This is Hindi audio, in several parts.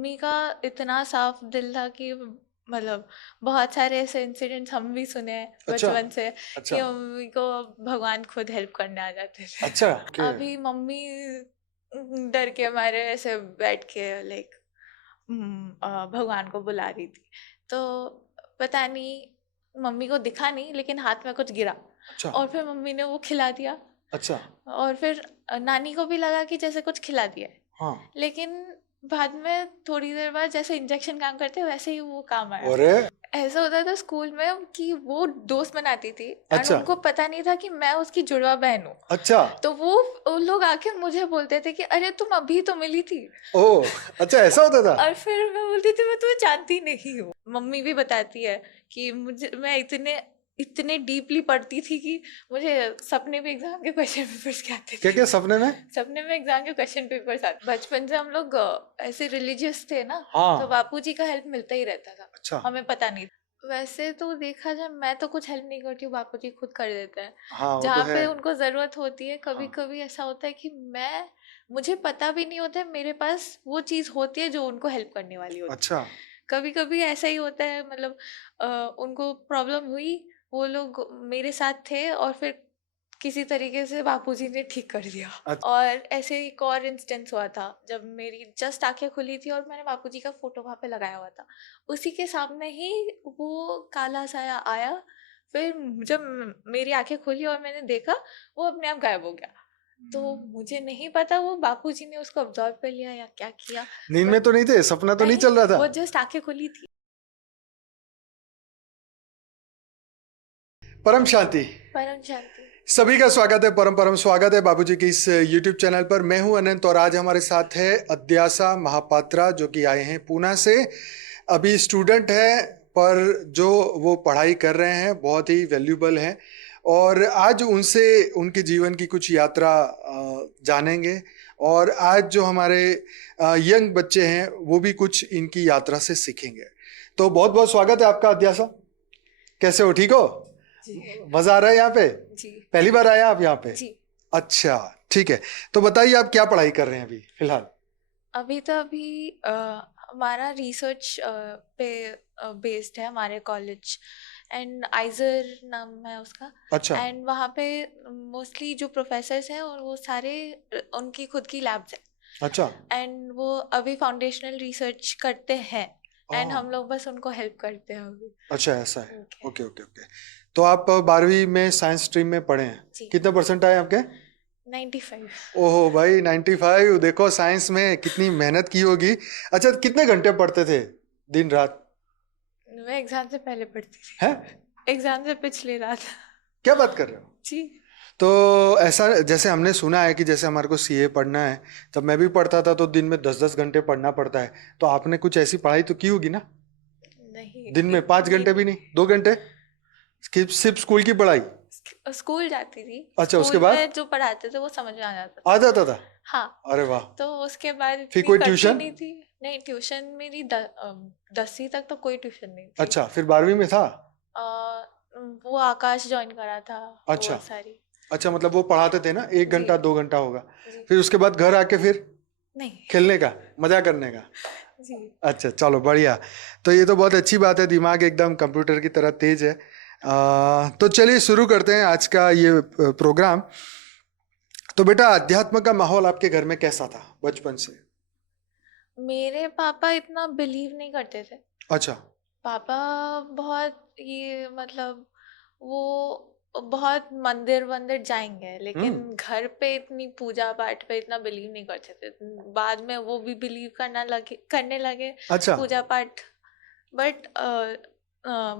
मम्मी का इतना साफ दिल था कि मतलब बहुत सारे ऐसे इंसिडेंट्स हम भी सुने हैं अच्छा बचपन से अच्छा कि मम्मी को भगवान खुद हेल्प करने आ जाते थे। अच्छा के अभी मम्मी डर के मारे ऐसे बैठ के लाइक भगवान को बुला रही थी, तो पता नहीं मम्मी को दिखा नहीं लेकिन हाथ में कुछ गिरा अच्छा और फिर मम्मी ने वो खिला दिया अच्छा और फिर नानी को भी लगा कि जैसे कुछ खिला दिया है, हाँ। लेकिन बाद में थोड़ी देर बाद जैसे इंजेक्शन काम करते वैसे ही वो काम आया। अरे ऐसा होता था स्कूल में कि वो दोस्त बनाती थी एंड अच्छा उनको पता नहीं था कि मैं उसकी जुड़वा बहन हूँ, अच्छा तो वो लोग आके मुझे बोलते थे कि अरे तुम अभी तो मिली थी। ओ अच्छा ऐसा होता था। और फिर मैं बोलती थी मैं तुम्हें जानती नहीं हूँ। मम्मी भी बताती है कि मुझे मैं इतने इतने डीपली पढ़ती थी कि मुझे सपने में एग्जाम के क्वेश्चन पेपर्स के आते क्या थे। क्या सपने में? सपने में एग्जाम के क्वेश्चन पेपर्स आते। बचपन से हम लोग ऐसे रिलीजियस थे ना, तो हाँ बापूजी का हेल्प मिलता ही रहता था, अच्छा हमें पता नहीं। वैसे तो देखा जाए मैं तो कुछ हेल्प नहीं करती हूँ, बापूजी खुद कर देते हैं हाँ वो तो जहाँ है। पे उनको जरूरत होती है। कभी हाँ कभी ऐसा होता है कि मुझे पता भी नहीं होता है मेरे पास वो चीज होती है जो उनको हेल्प करने वाली होती है। अच्छा कभी कभी ऐसा ही होता है, मतलब उनको प्रॉब्लम हुई, वो लोग मेरे साथ थे और फिर किसी तरीके से बापूजी ने ठीक कर दिया। अच्छा और ऐसे एक और इंस्टेंस हुआ था जब मेरी जस्ट आंखें खुली थी और मैंने बापूजी का फोटो वहां पे लगाया हुआ था, उसी के सामने ही वो काला साया आया। फिर जब मेरी आंखें खुली और मैंने देखा, वो अपने आप गायब हो गया। तो मुझे नहीं पता वो बापूजी ने उसको ऑब्जर्व कर लिया या क्या किया, नींद में बट तो नहीं थे, सपना तो नहीं नहीं, चल रहा था। वो जस्ट आंखें खुली थी। परम शांति। परम शांति। सभी का स्वागत है, परम परम स्वागत है बाबूजी के इस YouTube चैनल पर। मैं हूं अनंत और आज हमारे साथ है अध्यासा महापात्रा जो कि आए हैं पूना से। अभी स्टूडेंट है पर जो वो पढ़ाई कर रहे हैं बहुत ही वैल्यूबल है और आज उनसे उनके जीवन की कुछ यात्रा जानेंगे। और आज जो हमारे यंग बच्चे हैं वो भी कुछ इनकी यात्रा से सीखेंगे। तो बहुत बहुत स्वागत है आपका अध्यासा। कैसे हो, ठीक हो? जी मजा आ रहा है यहाँ पे? जी पहली बार आया आप यहाँ पे? जी। अच्छा ठीक है। तो बताइए आप क्या पढ़ाई कर रहे हैं अभी फिलहाल? अभी हमारा रिसर्च पे बेस्ड है हमारे कॉलेज, एंड आइजर नाम है उसका। अच्छा एंड वहाँ पे मोस्टली जो प्रोफेसर्स हैं और वो सारे उनकी खुद की लैब्स हैं, अच्छा एंड वो अभी फाउंडेशनल रिसर्च करते हैं एंड हाँ हम लोग बस उनको हेल्प करते हैं अभी। अच्छा ऐसा है। ओके। Okay okay okay. तो आप 12वीं में साइंस स्ट्रीम में पढ़े हैं, जी। कितने परसेंट आए आपके? 95। ओहो भाई 95! देखो साइंस में कितनी मेहनत की होगी। अच्छा कितने घंटे पढ़ते थे दिन रात? मैं एग्जाम से पहले पढ़ती हैं? थी, एग्जाम से पिछले रात। क्या बात कर रहे हो? जी। तो ऐसा जैसे हमने सुना है कि जैसे हमारे को सीए पढ़ना है, जब मैं भी पढ़ता था तो दिन में 10-10 घंटे पढ़ना पड़ता है। तो आपने कुछ ऐसी पढ़ाई तो की होगी ना? नहीं, दिन में 5 घंटे भी नहीं, 2 घंटे? सिर्फ स्कूल की पढ़ाई? स्कूल जाती थी, अच्छा उसके स्कूल बाद में जो पढ़ाते थे वो समझ में आ जाता आ था। जाता था? हाँ, अरे वाह। तो उसके बाद फिर इतनी कोई करती ट्यूशन? नहीं थी। नहीं, ट्यूशन मेरी 10वीं तक तो कोई ट्यूशन नहीं थी। अच्छा फिर 12वीं में था? अ, वो आकाश ज्वाइन करा था, वो अच्छा सारी। अच्छा, मतलब वो पढ़ाते थे ना, एक जी घंटा 2 घंटा होगा। जी। फिर उसके बाद घर आके फिर नहीं। खेलने का, मजा करने का। जी। अच्छा चलो बढ़िया। तो ये तो बहुत अच्छी बात है, दिमाग एकदम कंप्यूटर की तरह तेज है। तो चलिए शुरू करते हैं आज का ये प्रोग्राम। तो बेटा अध्यात्म का माहौल आपके घर में कैसा था बचपन से? मेरे पापा इतना बिलीव नहीं करते थे। अच्छा पापा बहुत ये मतलब वो बहुत मंदिर वंदिर जाएंगे लेकिन हम्म घर पे इतनी पूजा पाठ पे इतना बिलीव नहीं करते थे। बाद में वो भी बिलीव करने लगे अच्छा। पूजा पाठ, बट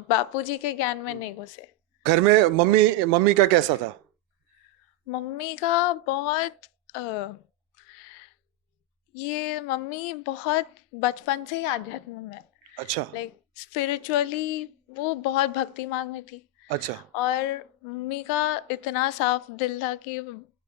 बापूजी के ज्ञान में नहीं घुसे। घर में मम्मी मम्मी का कैसा था? मम्मी का बहुत ये मम्मी बहुत बचपन से ही आध्यात्म में, अच्छा लाइक स्पिरिचुअली वो बहुत भक्ति मार्ग में थी। अच्छा और मम्मी का इतना साफ दिल था कि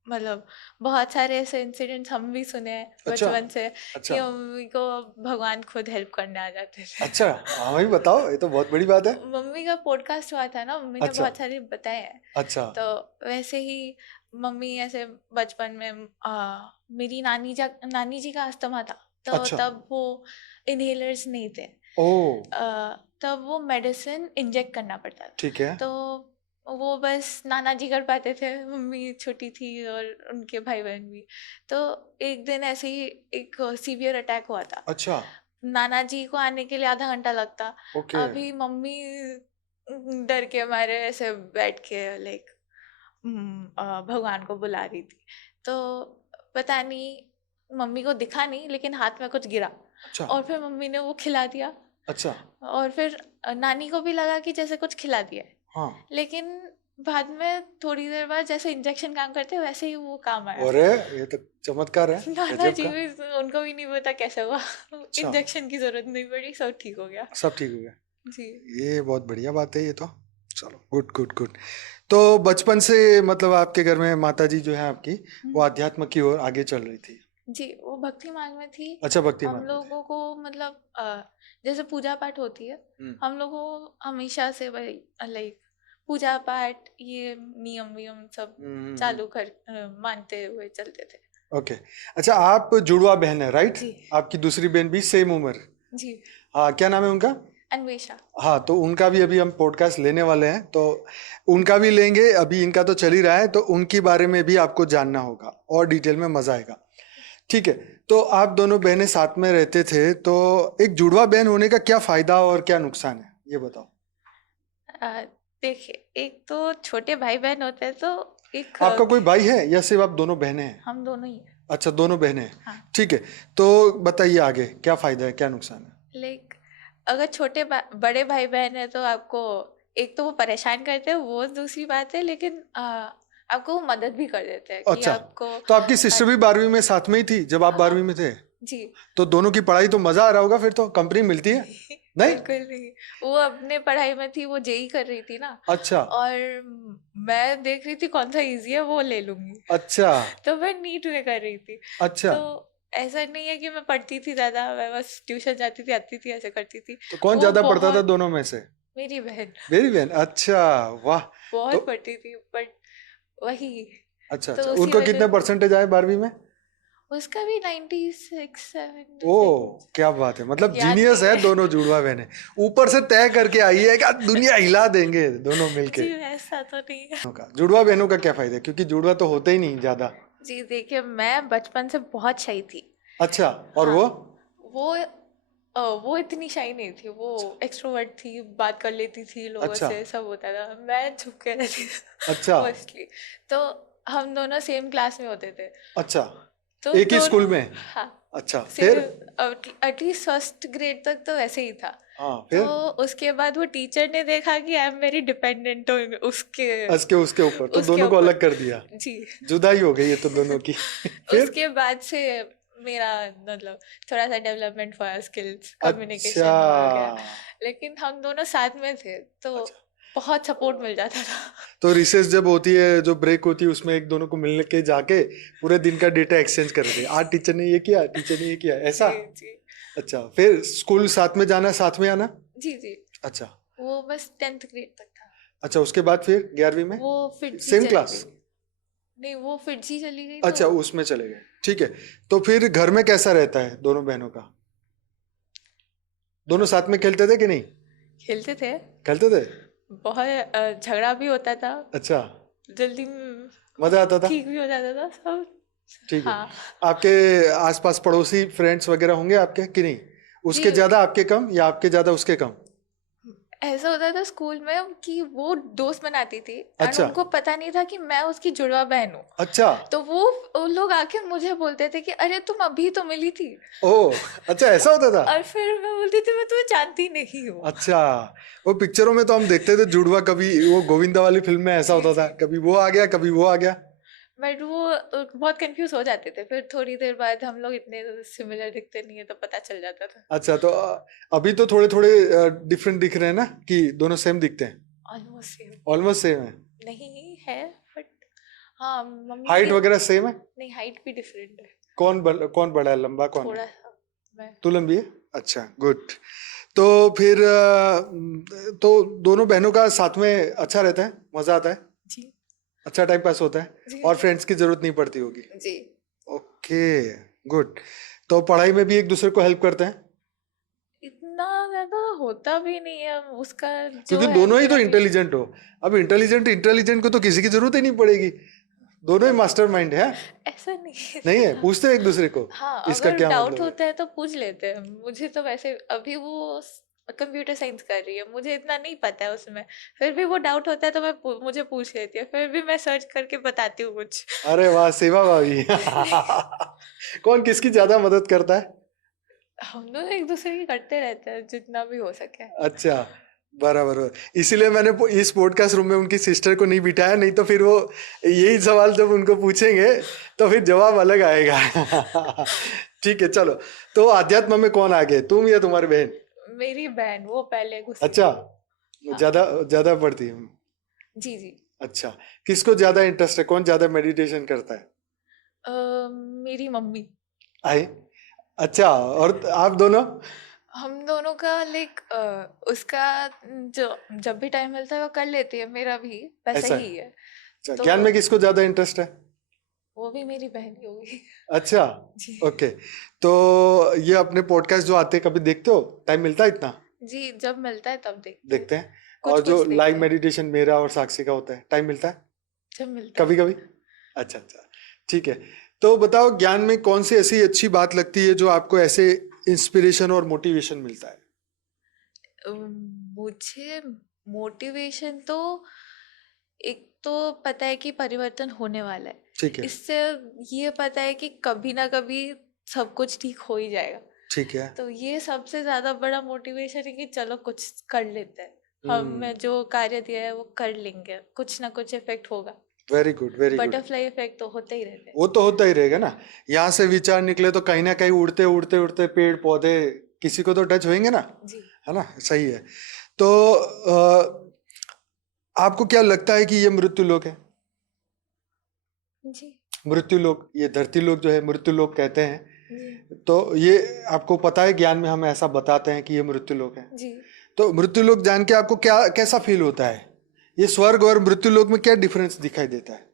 मतलब बहुत सारे ऐसे इंसिडेंट्स हम भी सुने हैं अच्छा बचपन से अच्छा कि मम्मी को भगवान खुद हेल्प करने आ जाते थे। अच्छा। हाँ भाई बताओ, ये तो बहुत बड़ी बात है। मम्मी का पॉडकास्ट हुआ था ना, मम्मी ने अच्छा बहुत सारे बताए हैं। अच्छा तो वैसे ही मम्मी ऐसे बचपन में मेरी नानी जी का अस्थमा था, तो अच्छा। तब वो इनहेलर्स नहीं थे, ओ तब वो मेडिसिन इंजेक्ट करना पड़ता था। ठीक है। तो वो बस नाना जी कर पाते थे, मम्मी छोटी थी और उनके भाई बहन भी। तो एक दिन ऐसे ही एक सीवियर अटैक हुआ था, अच्छा नाना जी को आने के लिए आधा घंटा लगता। ओके। अभी मम्मी डर के मारे ऐसे बैठ के लाइक भगवान को बुला रही थी। तो पता नहीं मम्मी को दिखा नहीं, लेकिन हाथ में कुछ गिरा अच्छा और फिर मम्मी ने वो खिला दिया। अच्छा। और फिर नानी को भी लगा कि जैसे कुछ खिला दिया है, हाँ। लेकिन बाद में थोड़ी देर बाद जैसे इंजेक्शन काम करते हैं वैसे ही वो काम आया। अरे ये तो चमत्कार है, नाना गजब जी का। भी, उनको भी नहीं पता कैसे हुआ, अच्छा इंजेक्शन की जरूरत नहीं पड़ी, सब ठीक हो गया। सब ठीक हो गया। जी। ये बहुत बढ़िया बात है ये तो। चलो गुड गुड गुड। तो बचपन से मतलब आपके घर में माता जी जो है आपकी, वो अध्यात्म की ओर आगे चल रही थी। जी, वो भक्ति मार्ग में थी। अच्छा भक्ति हम मार्ग में थे। लोगों को मतलब जैसे पूजा पाठ होती है, हम लोगों को हमेशा से वही लाइक पूजा पाठ ये नियम वियम सब चालू कर मानते हुए चलते थे। ओके। अच्छा आप जुड़वा बहन है राइट? जी आपकी दूसरी बहन भी सेम उम्र। जी। हाँ क्या नाम है उनका? अन्वेषा। हाँ तो उनका भी अभी हम पॉडकास्ट लेने वाले हैं, तो उनका भी लेंगे। अभी इनका तो चल ही रहा है, तो उनके बारे में भी आपको जानना होगा और डिटेल में मजा आएगा। ठीक है। तो आप दोनों बहनें साथ में रहते थे, तो एक जुड़वा बहन होने का क्या फायदा और क्या नुकसान है ये बताओ। देखिए, एक तो छोटे भाई बहन होते हैं, तो एक आपका कोई भाई है या सिर्फ आप दोनों बहनें हैं? हम दोनों ही हैं। अच्छा दोनों बहनें हैं। हाँ। ठीक है। तो बताइए आगे क्या फायदा है क्या नुकसान है। लाइक अगर बड़े भाई बहन है तो आपको एक तो वो परेशान करते हैं, वो दूसरी बात है, लेकिन आपको वो मदद भी कर देते हैं कि अच्छा आपको तो आपकी सिस्टर भी 12वीं में साथ में ही थी जब आप 12वीं में थे? जी। तो दोनों की पढ़ाई तो मजा आ रहा होगा फिर, तो कंपनी मिलती है नहीं? बिल्कुल नहीं, वो अपने पढ़ाई में थी, वो जेई कर रही थी ना। अच्छा और मैं देख रही थी कौन सा इजी है वो ले लूंगी, अच्छा तो मैं नीट में कर रही थी। अच्छा। तो ऐसा नहीं है कि मैं पढ़ती थी ज्यादा, मैं बस ट्यूशन जाती थी, आती थी, ऐसे करती थी। तो कौन वो ज्यादा पढ़ता था बहुत, दोनों में से? मेरी बहन मेरी बहन। अच्छा वाह। तो बहुत पढ़ती थी, बट वही, अच्छा तो अच्छा, उसी उनको वजह कितने से परसेंटेज आए 12वीं में? उसका भी 96 7 ओ क्या बात है, मतलब याद जीनियस नहीं है है। दोनों जुड़वा बहनें। ऊपर से तय करके आई है कि आज दुनिया हिला देंगे दोनों मिलके। जी वैसा तो नहीं है। जुड़वा बहनों का क्या फायदा है, क्योंकि जुड़वा तो होते ही नहीं ज्यादा। जी देखिए, मैं बचपन से बहुत शाई थी। अच्छा और हाँ, वो? वो वो इतनी शाई नहीं थी, वो एक्सट्रोवर्ट थी, बात कर लेती थी लोगों अच्छा से, सब होता था, मैं छुप के रहती थी अच्छा मोस्टली। तो हम दोनों सेम क्लास में होते थे, अच्छा। तो एक ही स्कूल दोनों, में? हाँ, अच्छा फिर? सेम एटलीस्ट फर्स्ट ग्रेड तक तो वैसे ही था। हाँ तो फिर? उसके बाद वो टीचर ने देखा कि आई एम वेरी डिपेंडेंट उसके उसके उसके ऊपर, तो उसके दोनों को ऊपर। अलग कर दिया। जी। जुदाई हो गई ये तो दोनों की। फिर? उसके बाद से मेरा मतलब थोड़ा सा डेवलपमेंट हुआ, स्किल्स अच्छा कम्युनिकेशन हो गया, लेकिन हम दोनों साथ में थे तो अच्छा। बहुत सपोर्ट मिल जाता था। तो रिसेस जब होती है, जो ब्रेक होती है, उसमें एक दोनों को मिलने के जाके पूरे दिन का डेटा एक्सचेंज कर दे, आज टीचर ने ये किया, टीचर ने ये किया, ऐसा? जी जी अच्छा फिर स्कूल साथ में जाना, साथ में आना? जी जी। अच्छा वो बस 10th ग्रेड तक था। अच्छा। उसके बाद फिर 11वीं में वो फिटजी सेम चली क्लास? गई। नहीं, वो फिटजी चली गई तो अच्छा उसमें चले गए। ठीक है। तो फिर घर में कैसा रहता है दोनों बहनों का? दोनों साथ में खेलते थे कि नहीं? खेलते थे, खेलते थे। बहुत झगड़ा भी होता था, अच्छा जल्दी मजा आता था। ठीक भी हो जाता था सब। ठीक है। हाँ आपके आसपास पड़ोसी फ्रेंड्स वगैरह होंगे आपके कि नहीं? जी। उसके ज्यादा आपके कम या आपके ज्यादा उसके कम? ऐसा होता था स्कूल में कि वो दोस्त बनाती थी एंड अच्छा उनको पता नहीं था कि मैं उसकी जुड़वा बहन हूँ। अच्छा। तो वो लोग आके मुझे बोलते थे कि अरे तुम अभी तो मिली थी। ओ अच्छा ऐसा होता था। और फिर मैं बोलती थी मैं तुम्हें जानती नहीं हूँ। अच्छा वो पिक्चरों में तो हम देखते थे जुड़वा, कभी वो गोविंदा वाली फिल्म में ऐसा जी होता था, जी। कभी वो आ गया कभी वो आ गया। बट वो बहुत कंफ्यूज हो जाते थे, फिर थोड़ी देर बाद हम लोग इतने सिमिलर दिखते नहीं है तो पता चल जाता था। अच्छा तो अभी तो थोड़े थोड़े डिफरेंट दिख रहे हैं ना, कि दोनों सेम दिखते हैं? ऑलमोस्ट सेम ऑलमोस्ट सेम है। नहीं है, बट हाँ मम्मी हाइट की वगैरह सेम है? नहीं, हाइट भी डिफरेंट है कौन बड़ा है, लंबा कौन है? थोड़ा सा। मैं तू लंबी है? अच्छा गुड। तो फिर तो दोनों बहनों का साथ में अच्छा रहता है, मजा आता है, जी अच्छा टाइम पास होता है, जी और फ्रेंड्स की जरूरत नहीं पड़ती होगी। जी। Okay good. तो पढ़ाई में भी एक दूसरे को हेल्प करते हैं? इतना ज्यादा होता भी नहीं है उसका, जो क्योंकि है दोनों ही तो मेरा भी। इंटेलिजेंट हो। अब इंटेलिजेंट को तो किसी की जरूरत ही नहीं पड़ेगी, दोनों ही मास्टरमाइंड है। ऐसा नहीं है नहीं है, थोड़ा। पूछते हैं एक दूसरे को हाँ, इसका अगर क्या डाउट मतलब है। होता है तो पूछ लेते हैं। मुझे तो वैसे अभी वो कंप्यूटर साइंस कर रही है, मुझे इतना नहीं पता है उसमें, फिर भी वो डाउट होता है तो मुझे पूछ लेती है, फिर भी मैं सर्च करके बताती हूँ कुछ। अरे वाह, सेवा भाभी। नहीं, कौन किसकी ज्यादा मदद करता है? हम लोग एक दूसरे की करते रहते हैं जितना भी हो सके। अच्छा, बराबर बराबर। इसीलिए मैंने इस पॉडकास्ट रूम में उनकी सिस्टर को नहीं बिठाया, नहीं तो फिर वो यही सवाल जब उनको पूछेंगे तो फिर जवाब अलग आएगा। ठीक है, चलो। तो अध्यात्म में कौन आगे, तुम या तुम्हारी बहन? मेरी बहन, वो पहले घुसी अच्छा, थी। हाँ, ज्यादा ज्यादा पढ़ती है। जी जी। अच्छा, किसको ज्यादा इंटरेस्ट है, कौन ज्यादा मेडिटेशन करता है? मेरी मम्मी। आए, अच्छा, और आप दोनों? हम दोनों का लाइक उसका जो जब भी टाइम मिलता है वो कर लेती है, मेरा भी वैसा ऐसा है। ही है। अच्छा, तो ज्ञान में किसको ज्यादा इंटरेस्ट है? वो भी मेरी बहन ही होगी। अच्छा, जी ओके। तो ये अपने पॉडकास्ट जो आते हैं कभी देखते हो, टाइम मिलता है इतना? जी, जब मिलता है तब देखते हैं। देखते हैं। कुछ और जो कुछ लाइव देखते हैं मेडिटेशन मेरा और साक्षी का होता है, टाइम मिलता है जब मिलता कभी है। कभी? अच्छा अच्छा, ठीक है। तो बताओ, ज्ञान में कौन सी ऐसी अच्छी बात लगती है जो आपको ऐसे इंस्पिरेशन और मोटिवेशन मिलता है? मुझे मोटिवेशन तो एक तो पता है कि परिवर्तन होने वाला है, ठीक है। इससे ये पता है कि कभी ना कभी सब कुछ ठीक हो ही जाएगा। ठीक है। तो ये सबसे ज्यादा बड़ा मोटिवेशन है कि चलो कुछ कर लेते हैं, हम्म, हमें जो कार्य दिया है वो कर लेंगे, कुछ ना कुछ इफेक्ट होगा। Very good very good. Butterfly effect तो होते ही रहते हैं। वो तो होता ही रहेगा ना। यहाँ से विचार निकले तो कहीं ना कहीं उड़ते उड़ते उड़ते पेड़ पौधे किसी को तो टच होंगे ना, जी है ना? सही है। तो आपको क्या लगता है कि ये मृत्यु लोक है? जी मृत्यु लोक, ये धरती लोक जो है मृत्यु लोक कहते हैं। जी तो ये आपको पता है, ज्ञान में हम ऐसा बताते हैं कि ये मृत्यु लोक है। जी तो मृत्यु लोक जान के आपको क्या कैसा फील होता है? ये स्वर्ग और मृत्यु लोक में क्या डिफरेंस दिखाई देता है?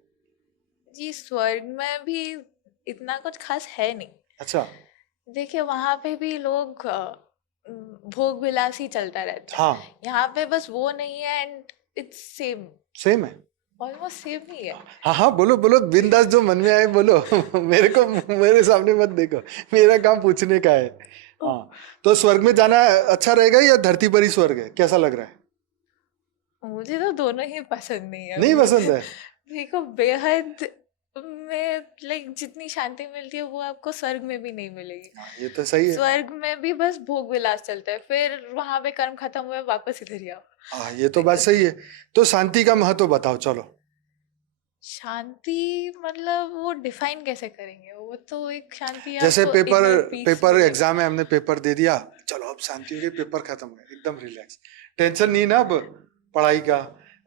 जी। स्वर्ग में भी इतना कुछ खास है नहीं। अच्छा। देखिए वहां पे भी लोग भोग विलास ही चलता रहता है। हाँ, यहाँ पे बस वो नहीं है, एंड इट्स सेम, सेम है। ऑलमोस्ट सेम ही है। हाँ हाँ, बोलो बोलो, बिंदास जो मन में आए बोलो। मेरे सामने मत देखो, मेरा काम पूछने का है। हाँ, तो स्वर्ग में जाना अच्छा रहेगा या धरती पर ही स्वर्ग है, कैसा लग रहा है? मुझे तो दोनों ही पसंद नहीं है। नहीं पसंद मुझे है? देखो बेहद में लाइक जितनी शांति मिलती है वो आपको स्वर्ग में भी नहीं मिलेगी। हाँ, ये तो सही है। स्वर्ग में भी बस भोग विलास चलता है, फिर वहां पे कर्म खत्म हुए वापस इधर ही आओ। हाँ, ये तो बात तो सही है। तो शांति का महत्व बताओ, चलो। शांति मतलब वो डिफाइन कैसे करेंगे? वो तो एक शांति जैसे आपको पेपर इनर पीस पेपर मिलेगा। एग्जाम है, हमने पेपर दे दिया, चलो अब शांति हो गई, पेपर खत्म हो गया, एकदम रिलैक्स, टेंशन नहीं ना अब पढ़ाई का।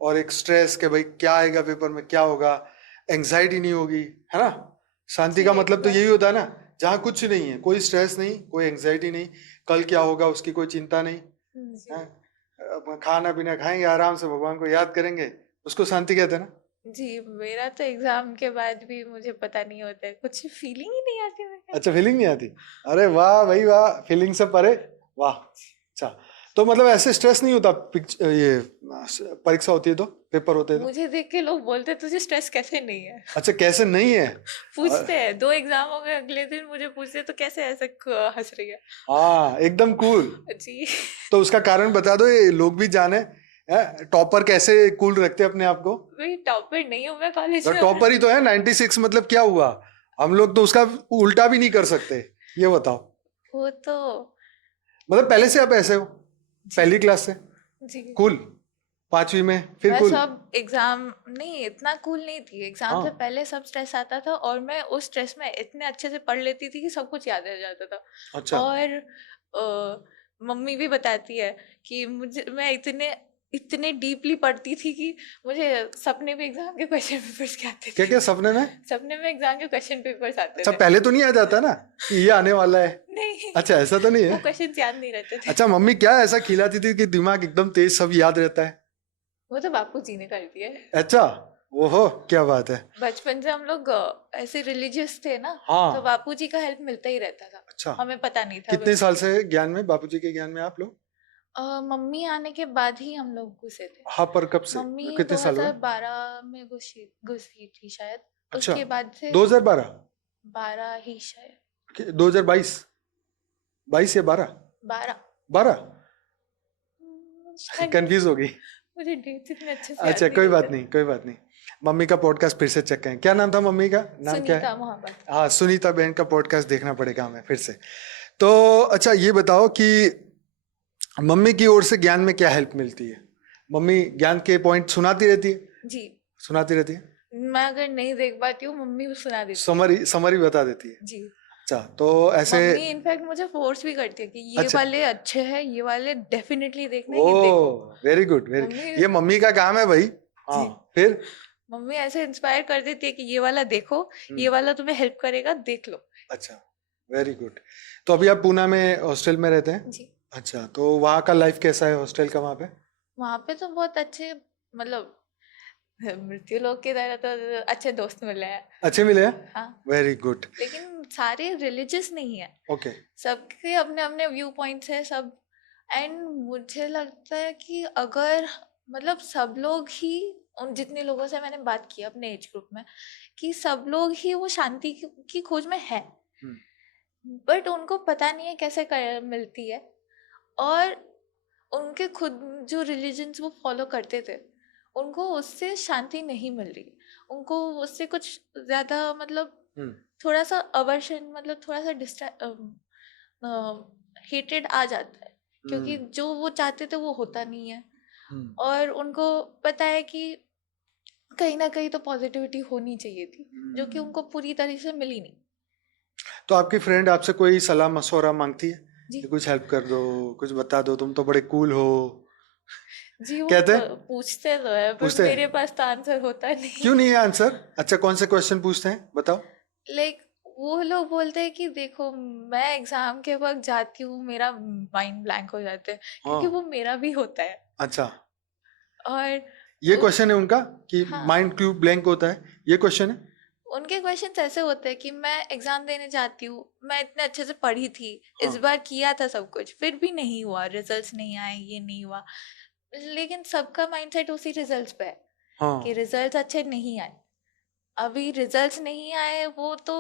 और एक स्ट्रेस के भाई क्या आएगा पेपर में, क्या होगा, एंग्जाइटी नहीं होगी, है ना? शांति जी का मतलब तो यही एग्जैक्ट। होता है ना, जहाँ कुछ नहीं है, कोई स्ट्रेस नहीं, कोई एंग्जाइटी नहीं, कल क्या होगा उसकी कोई चिंता नहीं जी है। अब खाना पीना खाएंगे आराम से, भगवान को याद करेंगे, उसको शांति कहते हैं ना। जी, मेरा तो एग्जाम के बाद भी मुझे पता नहीं होता है, कुछ फीलिंग ही नहीं आती मुझे। अच्छा, फीलिंग नहीं आती? अरे वाह भाई वाह, फीलिंग से परे, वाह। अच्छा, तो मतलब ऐसे स्ट्रेस नहीं होता ये परीक्षा होती है तो, पेपर होते हैं तो? मुझे देख के लोग बोलते तुझे स्ट्रेस कैसे नहीं है। अच्छा, कैसे नहीं है? पूछते हैं, 2 एग्जाम हो गए, अगले दिन मुझे पूछते हैं, तो कैसे ऐसे हंस रही है। हाँ, एकदम कूल। जी। तो उसका कारण बता दो, ये लोग भी जाने, टॉपर कैसे कूल रखते हैं अपने आप को। वही टॉपर नहीं हूँ मैं कॉलेज तो में। टॉपर ही तो है, 96 मतलब क्या हुआ? हम लोग तो उसका उल्टा भी नहीं कर सकते। ये बताओ, वो तो मतलब पहले से आप ऐसे हो, जी पहली क्लास से जी। कूल, पांचवी में फिर मैं कूल? सब एग्जाम नहीं, इतना कूल नहीं थी, एग्जाम से हाँ, पहले सब स्ट्रेस आता था और मैं उस स्ट्रेस में इतने अच्छे से पढ़ लेती थी कि सब कुछ याद रह जाता था। अच्छा। और मम्मी भी बताती है कि मुझे मैं इतने इतने डीपली पढ़ती थी कि मुझे सपने में एग्जाम के क्वेश्चन पेपर्स के आते क्या थे। क्या सपने में? सपने में एग्जाम के क्वेश्चन पेपर्स आते अच्छा, थे। पहले तो नहीं आ जाता ना कि ये आने वाला है? नहीं, अच्छा, ऐसा तो नहीं वो है। क्वेश्चन याद नहीं रहते थे। अच्छा, मम्मी क्या ऐसा खिलाती थी कि दिमाग एकदम तेज, सब याद रहता है? वो तो बापू जी ने कर दिया है। अच्छा, ओहो, क्या बात है। बचपन से हम लोग ऐसे रिलीजियस थे ना, तो हाँ, बापूजी का हेल्प मिलता ही रहता था। अच्छा। हमें पता नहीं था कितने बस। साल से ज्ञान में, बापूजी के ज्ञान में आप लोग? मम्मी आने के बाद ही हम लोग घुसे थे। हाँ, पर कब से, मम्मी कितने साल हुए? 2012 में घुसी थी शायद। अच्छा, उसके बाद से 2012? 12 ही शायद। 2022? 22 या 12? 12 12? शायद। कंफ्यूज हो गई। मुझे डेट्स इतने अच्छे से याद अच्छा, नहीं कोई बात रहते। नहीं, कोई बात नहीं। मम्मी का पॉडकास्ट फिर से चेक करें। क्या नाम था मम्मी का? नाम क्या है? सुनीता महापात्र। हाँ, सुनीता बहन का पॉडकास्ट देखना पड़ेगा हमें फिर से। तो अच्छा, ये बताओ कि मम्मी की ओर से ज्ञान में क्या हेल्प मिलती है? मम्मी ज्ञान के पॉइंट सुनाती रहती है? जी। सुनाती रहती है? मैं अगर नहीं देख पाती हूँ, मम्मी को सुना देती है। समरी समरी बता देती है? जी। अच्छा, तो ऐसे। मम्मी इनफैक्ट मुझे फोर्स भी करती है कि ये अच्छा, वाले अच्छे हैं, ये वाले डेफिनेटली देखना, ओ, ये देखो। Very good, very. मम्मी। ये मम्मी का काम है भाई। हाँ, जी। फिर? मम्मी ऐसे इंस्पायर कर देती है कि ये वाला देखो, ये वाला तुम्हें हेल्प करेगा, देख लो। अच्छा, वेरी गुड। तो अभी आप पूना में हॉस्टल में रहते हैं? जी। अच्छा, तो वहाँ का लाइफ कैसा है, हॉस्टल का वहाँ पे? वहां पे तो बहुत अच्छे, मतलब मृत्यु लोक की तरह तो अच्छे दोस्त मिले हैं। अच्छे मिले हैं? हाँ। Very good. लेकिन सारे रिलीजियस नहीं है, ओके। सबके अपने अपने व्यू पॉइंट्स है सब। एंड मुझे लगता है कि अगर मतलब सब लोग ही, उन जितने लोगों से मैंने बात की अपने एज ग्रुप में, कि सब लोग ही वो शांति की खोज में है, बट उनको पता नहीं है कैसे मिलती है। और उनके खुद जो रिलीजन्स वो फॉलो करते थे, उनको उससे शांति नहीं मिल रही। उनको उससे कुछ ज्यादा मतलब थोड़ा सा अवर्शन, मतलब थोड़ा सा हेटेड आ जाता है, क्योंकि जो वो चाहते थे वो होता नहीं है। और उनको पता है कि कहीं ना कहीं तो पॉजिटिविटी होनी चाहिए थी, जो कि उनको पूरी तरह से मिली नहीं। तो आपकी फ्रेंड आपसे कोई सलाह मशवरा मांगती है जी। कि कुछ हेल्प कर दो, कुछ बता दो, तुम तो बड़े कूल हो? जी, वो कहते हैं? पूछते तो है, पर पूछते मेरे हैं? पास तो आंसर होता नहीं। क्यों नहीं है आंसर? अच्छा, कौन से क्वेश्चन पूछते हैं, बताओ। लाइक वो लोग बोलते हैं कि देखो, मैं एग्जाम के वक्त जाती हूँ, मेरा माइंड ब्लैंक हो जाता है, क्योंकि हाँ, वो मेरा भी होता है। अच्छा, और ये क्वेश्चन है उनका कि हाँ, माइंड क्यों ब्लैंक होता है, ये क्वेश्चन है? उनके क्वेश्चंस ऐसे होते हैं कि मैं एग्जाम देने जाती हूँ, मैं इतने अच्छे से पढ़ी थी, इस हाँ, बार किया था सब कुछ, फिर भी नहीं हुआ, रिजल्ट्स नहीं आए, ये नहीं हुआ। लेकिन सबका माइंडसेट उसी रिजल्ट्स पे है कि हाँ, रिजल्ट्स अच्छे नहीं आए। अभी रिजल्ट्स नहीं आए वो तो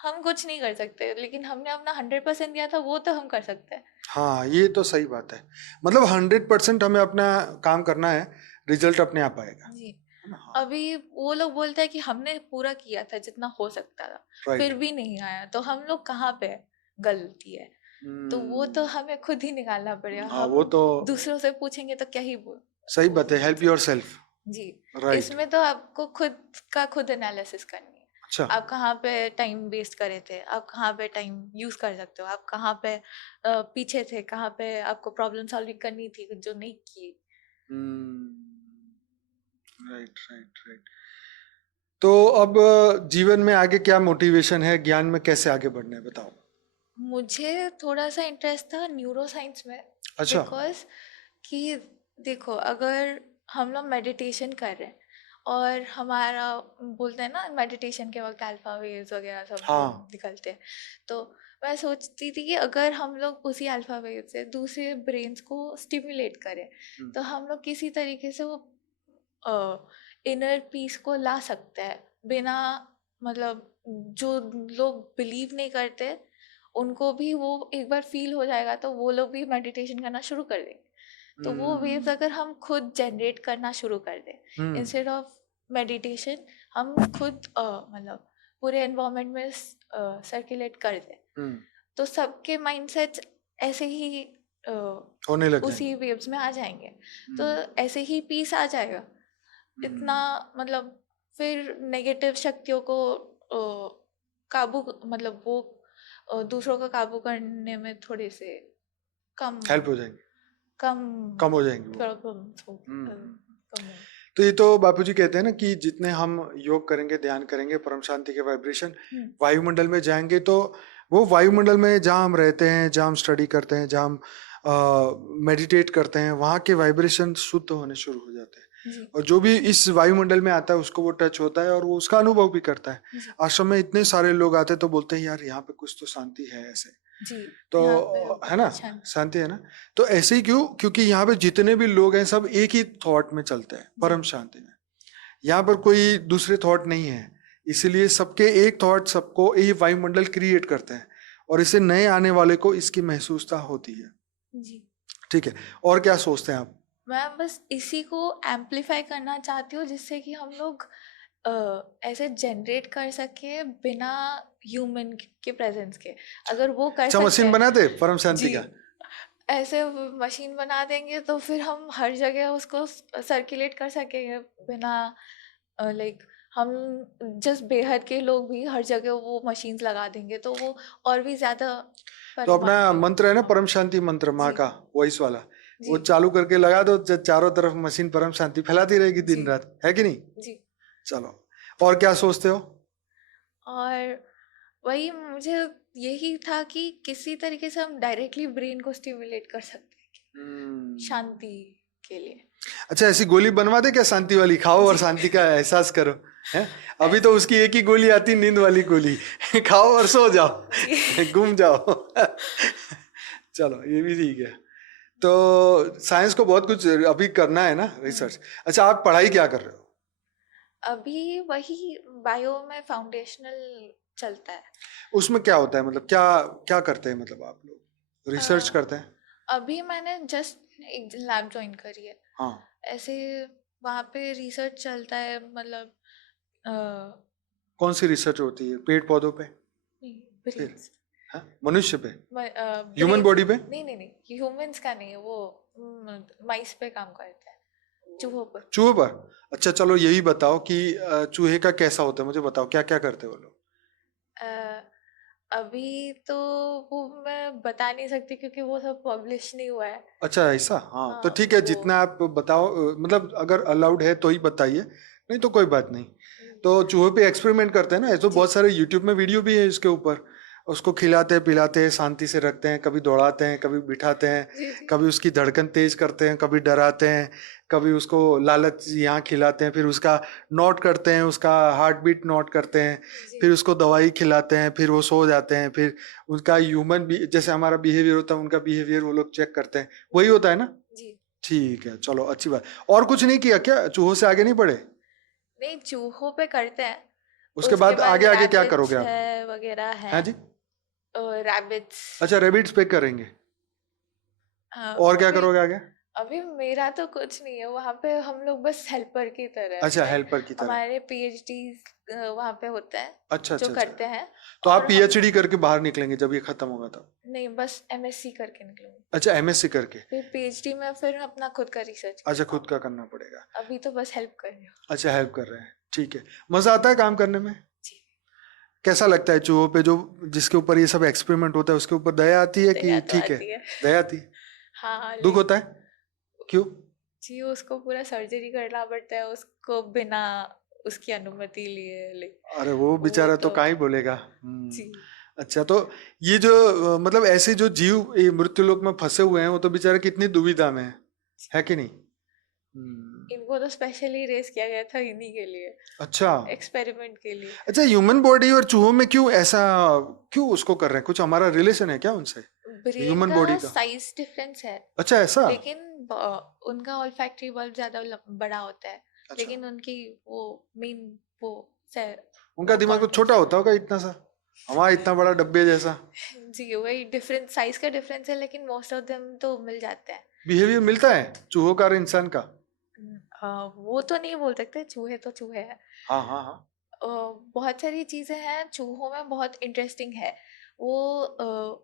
हम कुछ नहीं कर सकते, लेकिन हमने अपना 100% दिया था, वो तो हम कर सकते हैं। हाँ, ये तो सही बात है। मतलब 100% हमें अपना काम करना है, रिजल्ट अपने आप आएगा, जी। है ना? हाँ, अभी वो लोग बोलते हैं कि हमने पूरा किया था जितना हो सकता था, राइट। फिर भी नहीं आया, तो हम लोग कहाँ पे गलती है? तो वो तो हमें खुद ही निकालना पड़ेगा। हाँ, हम वो तो दूसरों से पूछेंगे तो क्या ही सही वो बात है, बोल हेल्प योर सकते। सेल्फ। जी। राइट। इसमें तो आपको खुद एनालिसिस करनी है। अच्छा। आप कहाँ पे टाइम वेस्ट करे थे, आप कहाँ पे टाइम यूज कर सकते हो, आप कहाँ पे पीछे थे, कहाँ पे आपको प्रॉब्लम सॉल्विंग करनी थी जो नहीं की। Right, right, right. तो अब जीवन में आगे क्या मोटिवेशन है, ज्ञान में कैसे आगे बढ़ना है, बताओ। मुझे थोड़ा सा इंटरेस्ट था न्यूरो साइंस में, अच्छा। बिकॉज कि देखो, अगर हम लोग मेडिटेशन कर रहे हैं और हमारा बोलते हैं ना, मेडिटेशन के वक्त अल्फा वेव्स वगैरह सब वो हाँ। निकलते हैं, तो मैं सोचती थी कि अगर हम लोग उसी अल्फा वेव से दूसरे ब्रेन्स को स्टिमुलेट करें, तो हम लोग किसी तरीके से वो इनर पीस को ला सकते हैं बिना, मतलब जो लोग बिलीव नहीं करते उनको भी वो एक बार फील हो जाएगा, तो वो लोग भी मेडिटेशन करना शुरू कर देंगे। तो वो वेव्स अगर हम खुद जनरेट करना शुरू कर दें, इंस्टेड ऑफ मेडिटेशन, हम खुद मतलब पूरे एनवायरनमेंट में सर्कुलेट कर दें, तो सबके माइंडसेट्स ऐसे ही होने लग उसी जाएंगे। वेव्स में आ जाएंगे, तो ऐसे ही पीस आ जाएगा। इतना मतलब फिर नेगेटिव शक्तियों को काबू, मतलब वो दूसरों का काबू करने में थोड़े से कम हेल्प हो जाएंगे, कम कम हो जाएंगे वो। प्रॉब्लम्स हो, हम्म। कम हो। तो ये तो बापूजी कहते हैं ना कि जितने हम योग करेंगे, ध्यान करेंगे, परम शांति के वाइब्रेशन वायुमंडल में जाएंगे, तो वो वायुमंडल में जहाँ हम रहते हैं, जहाँ हम स्टडी करते हैं, जहाँ हम मेडिटेट करते हैं, वहाँ के वाइब्रेशन शुद्ध होने शुरू हो जाते हैं। जी और जो भी इस वायुमंडल में आता है उसको वो टच होता है और वो उसका अनुभव भी करता है। जी आश्रम में इतने सारे लोग आते हैं तो बोलते हैं यार यहाँ पे कुछ तो शांति है ऐसे। जी। तो यहाँ पे है ना, बहुत शांति। शांति है ना। तो ऐसे ही क्यों, क्योंकि यहाँ पे जितने भी लोग हैं सब एक ही थॉट में चलते हैं, जी परम शांति में। यहाँ पर कोई दूसरे थॉट नहीं है, इसीलिए सबके एक थॉट सबको ये वायुमंडल क्रिएट करते हैं और इसे नए आने वाले को इसकी महसूसता होती है। जी। ठीक है, और क्या सोचते हैं आप? मैं बस इसी को एम्पलीफाई करना चाहती हूँ जिससे कि हम लोग ऐसे जनरेट कर सके बिना ह्यूमन के प्रेजेंस के। अगर वो कर अच्छा, सकते मशीन हैं बना दे परम शांति जी, का। ऐसे मशीन बना देंगे तो फिर हम हर जगह उसको सर्कुलेट कर सकेंगे बिना लाइक हम जस्ट बेहद के लोग भी हर जगह वो मशीन्स लगा देंगे तो वो और भी ज्यादा तो अपना परमात्मा। मंत्र है ना परम शांति मंत्र माँ जी का, वॉइस वाला, जी वो चालू करके लगा दो, चारों तरफ मशीन परम शांति फैलाती रहेगी जी दिन रात, है कि नहीं? जी। चलो, और क्या सोचते हो? और वही मुझे यही था कि किसी तरीके से हम डायरेक्टली ब्रेन को स्टिमुलेट कर सकते हैं शांति के लिए। अच्छा, ऐसी गोली बनवा दे क्या शांति वाली, खाओ और जी शांति का एहसास करो। है, अभी तो ऐसे उसकी एक ही गोली आती, नींद वाली गोली। खाओ और सो जी। जाओ, घूम जाओ। चलो, ये भी ठीक है। तो साइंस को बहुत कुछ अभी करना है ना, रिसर्च। अच्छा, आप पढ़ाई क्या कर रहे हो? अभी वही बायो में फाउंडेशनल चलता है। उसमें क्या होता है, मतलब क्या क्या करते हैं, मतलब आप लोग अ, रिसर्च करते हैं? अभी मैंने जस्ट एक लैब ज्वाइन करी है। हाँ। ऐसे वहाँ पे रिसर्च चलता है मतलब अ, कौन सी रिसर्च होती है, पेड़ पौधों पे? नहीं फिर? ब्रेन्स हाँ, मनुष्य पे? ह्यूमन ब्रेन्स बॉडी पे? नहीं नहीं नहीं ह्यूमंस का नहीं है वो माइस पे काम करता है चूहों पर। चूहे पर? अच्छा, चलो यही बताओ कि चूहे का कैसा होता है, मुझे बताओ क्या क्या करते हैं वो लोग? अ, अभी तो वो मैं बता नहीं सकती क्योंकि वो सब पब्लिश नहीं हुआ है। अच्छा, ऐसा? हाँ, तो हाँ ठीक है, वो जितना आप बताओ, मतलब अगर अलाउड है तो ही बताइए, नहीं तो कोई बात नहीं। तो चूहे पे एक्सपेरिमेंट करते हैं ना, ऐसे तो जी बहुत सारे यूट्यूब में वीडियो भी है इसके ऊपर। उसको खिलाते हैं पिलाते हैं, शांति से रखते हैं, कभी दौड़ाते हैं, कभी बिठाते हैं, जी जी कभी उसकी धड़कन तेज करते हैं, कभी डराते हैं, कभी उसको लालच यहाँ खिलाते हैं, फिर उसका नोट करते हैं, उसका हार्ट बीट नोट करते हैं, जी फिर उसको दवाई खिलाते हैं, फिर वो सो जाते हैं, फिर उनका ह्यूमन भी जैसे हमारा बिहेवियर होता है उनका बिहेवियर वो लोग चेक करते हैं, वही होता है ना? जी। ठीक है, चलो अच्छी बात। और कुछ नहीं किया क्या, चूहों से आगे नहीं बढ़े? नहीं चूहों पे करते हैं। उसके उसके बाद बाद आगे आगे क्या रैबिट्स करोगे आप? है वगैरह है। हाँ जी? रैबिट्स अच्छा, रेबिट्स पे करेंगे। और क्या अभी करोगे आगे? अभी मेरा तो कुछ नहीं है वहाँ पे हम लोग बस हेल्पर की तरह है अच्छा, लाइक हेल्पर की तरह। हमारे पीएचडी वहाँ पे होते हैं अच्छा जो अच्छा अच्छा। करते हैं। तो आप और हम पीएचडी करके बाहर निकलेंगे जब ये खत्म होगा तब? नहीं बस एमएससी करके निकलूंगी। अच्छा, एमएससी करके। फिर पीएचडी में फिर अपना खुद का रिसर्च अच्छा, करूँ। खुद का करना पड़ेगा। अभी तो बस हेल्प कर रही हूँ। अच्छा, हेल्प कर रहे हैं, ठीक है। मजा आता है काम करने में? जी कैसा लगता है चूहों पे, जो जिसके ऊपर ये सब एक्सपेरिमेंट होता है उसके ऊपर दया आती है कि दया तो ठीक है? आती है। दया आती है? हाँ दुख लाइक होता है? क्यों? जी उसको पूरा सर्जरी करना पड़ता है उसको बिना उसकी अनुमति लिए लाइक अरे वो वो बेचारा तो तो का ही बोलेगा। जी। अच्छा, तो ये जो मतलब ऐसे जो जीव ये मृत्युलोक में फंसे हुए हैं वो तो बेचारे कितनी दुविधा में है कि नहीं? इनको तो स्पेशली रेस किया गया था इन्हीं के लिए अच्छा। एक्सपेरिमेंट के लिए। अच्छा, ह्यूमन बॉडी और चूहों में क्यों ऐसा, क्यों उसको कर रहे हैं, कुछ हमारा रिलेशन है क्या उनसे, ब्रेन ह्यूमन का बॉडी का? साइज डिफरेंस है अच्छा, ऐसा? लेकिन उनका ऑल्फैक्टरी बल्ब ज्यादा बड़ा होता है अच्छा, लेकिन उनकी वो मेन वो से, उनका वो दिमाग तो छोटा कॉन्टेक्स्ट होता होगा इतना सा, हमारा इतना बड़ा डब्बे जैसा। जी वही डिफरेंस साइज का डिफरेंस है लेकिन मोस्ट ऑफ देम तो मिल जाते हैं। बिहेवियर मिलता है चूहों का और इंसान का? वो तो नहीं बोल सकते चूहे तो चूहे हैं। हाँ हाँ हाँ। बहुत सारी चीज़ें हैं चूहों में बहुत इंटरेस्टिंग है। वो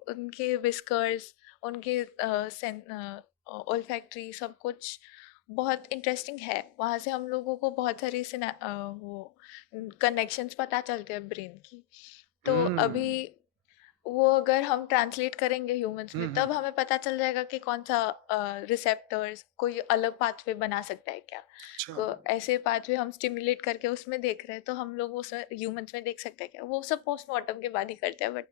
उनके विस्कर्स उनके ओल्फैक्टरी सब कुछ बहुत इंटरेस्टिंग है। वहाँ से हम लोगों को बहुत सारी वो कनेक्शंस पता चलते हैं ब्रेन की। तो हम्म अभी वो अगर हम ट्रांसलेट करेंगे ह्यूमंस में तब हम्म। हमें पता चल जाएगा कि कौन सा रिसेप्टर्स कोई अलग पाथवे बना सकता है क्या। अच्छा, ऐसे पाथवे हम स्टिमुलेट करके उसमें देख रहे हैं तो हम लोग उसमें ह्यूमंस में देख सकते हैं क्या। वो सब पोस्टमार्टम के बाद ही करते हैं बट